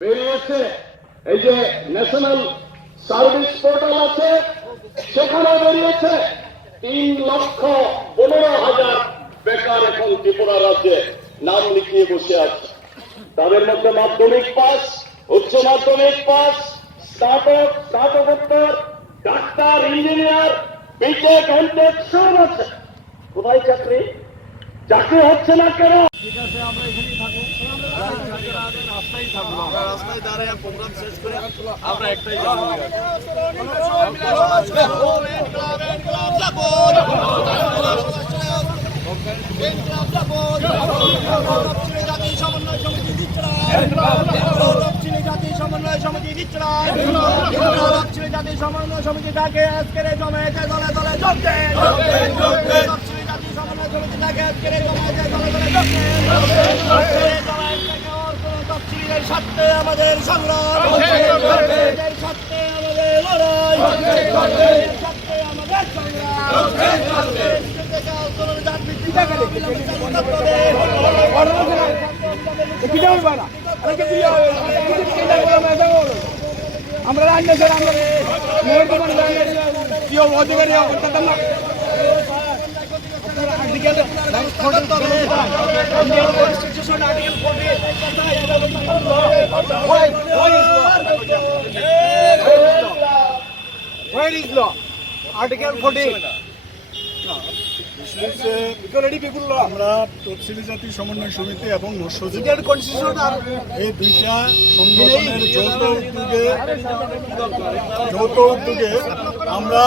বেরিয়েছে। এই যে ন্যাশনাল সার্ভিস পোর্টাল আছে, সেখানে বেরিয়েছে 3,15,000 বেকার এখন ত্রিপুরা রাজ্যে নাম লিখিয়ে বসে আছে। তাদের মধ্যে মাধ্যমিক পাস, উচ্চ মাধ্যমিক পাস, স্নাতক, স্নাতকোত্তর, ডাক্তার, ইঞ্জিনিয়ার, বিটেক, এমটেক সব আছে। কোথায় চাকরি? চাকরি হচ্ছে না কেন? ঠিক আছে, আমরা এখানেই থাকবো, রাস্তায় থাকবো, আমরা রাস্তায় দাঁড়ায় প্রোগ্রাম শেষ করে আমরা একটাই যাবো। সমন্বয় সমিতি ডাকে আজকের জমায়েতে দলে দলে যোগদেন। সমন্বয় সমিতি ডাকে আজকের জমায়েতে দলে দলে যোগদেন। স্বার্থে আমাদের সংগ্রাম, স্বার্থে আমাদের লড়াই, স্বার্থে আমাদের আমরা অধিকারী করতাম না। Where is law? Article 14. আমরা তফসিলি জাতি সমন্বয় সমিতি এবং মৎস্যজীবী এই দুইটা সংগঠনের যৌথ উদ্যোগে আমরা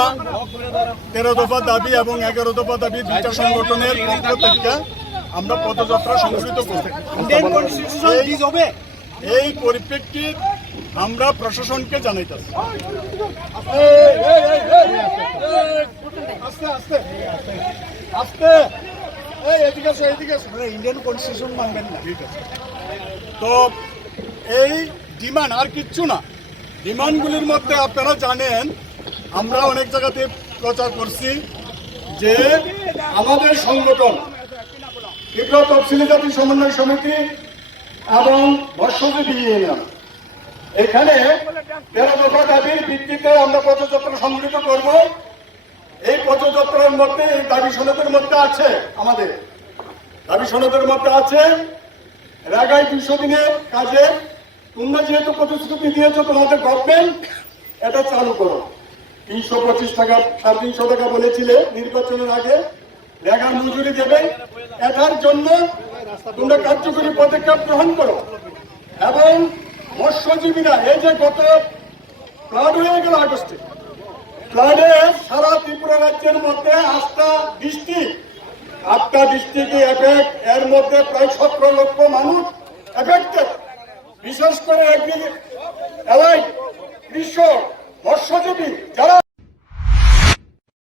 13 দফা দাবি এবং 11 দফা দাবি দুইটা সংগঠনের পক্ষ থেকে আমরা পদযাত্রা সংগঠিত করতে। এই পরিপ্রেক্ষিত আমরা প্রশাসনকে জানাইতেছি। ইন্ডিয়ান কনস্টিটিউশন মানবেন না, ঠিক আছে? তো এই ডিমান্ড আর কিচ্ছু না। ডিমান্ডগুলির মধ্যে আপনারা জানেন, আমরা অনেক জায়গাতে প্রচার করছি যে আমাদের সংগঠন তীব্র তফসিলি জাতি সমন্বয় সমিতি এবং মৎস্যজীবী ইউনিয়ন এখানে 13 দফা দাবির ভিত্তিতে আমরা পদযাত্রা সংগঠিত করব। এই পদযাত্রার মধ্যে এই দাবি সনদের মধ্যে আছে, আমাদের দাবি সনদের মধ্যে আছে রেগাই 200 দিনের কাজে তোমরা যেহেতু প্রতিশ্রুতি দিয়েছো তোমাদের গভর্নমেন্ট এটা চালু করো। 325 টাকা 350 টাকা বলেছিলে নির্বাচনের আগে, রেগার মজুরি দেবে, এটার জন্য তোমরা কার্যকরী পদক্ষেপ গ্রহণ করো। এবং মৎস্যজীবীরা এই যে গত ফ্লাড হয়ে গেল আগস্টে, ফ্লাডে সারা ত্রিপুরা রাজ্যের মধ্যে 8টা ডিস্ট্রিক্টে এফেক্ট, এর মধ্যে প্রায় 17 লক্ষ মানুষ এফেক্টেড। বিশেষ করে কৃষক, মৎস্যজীবী যারা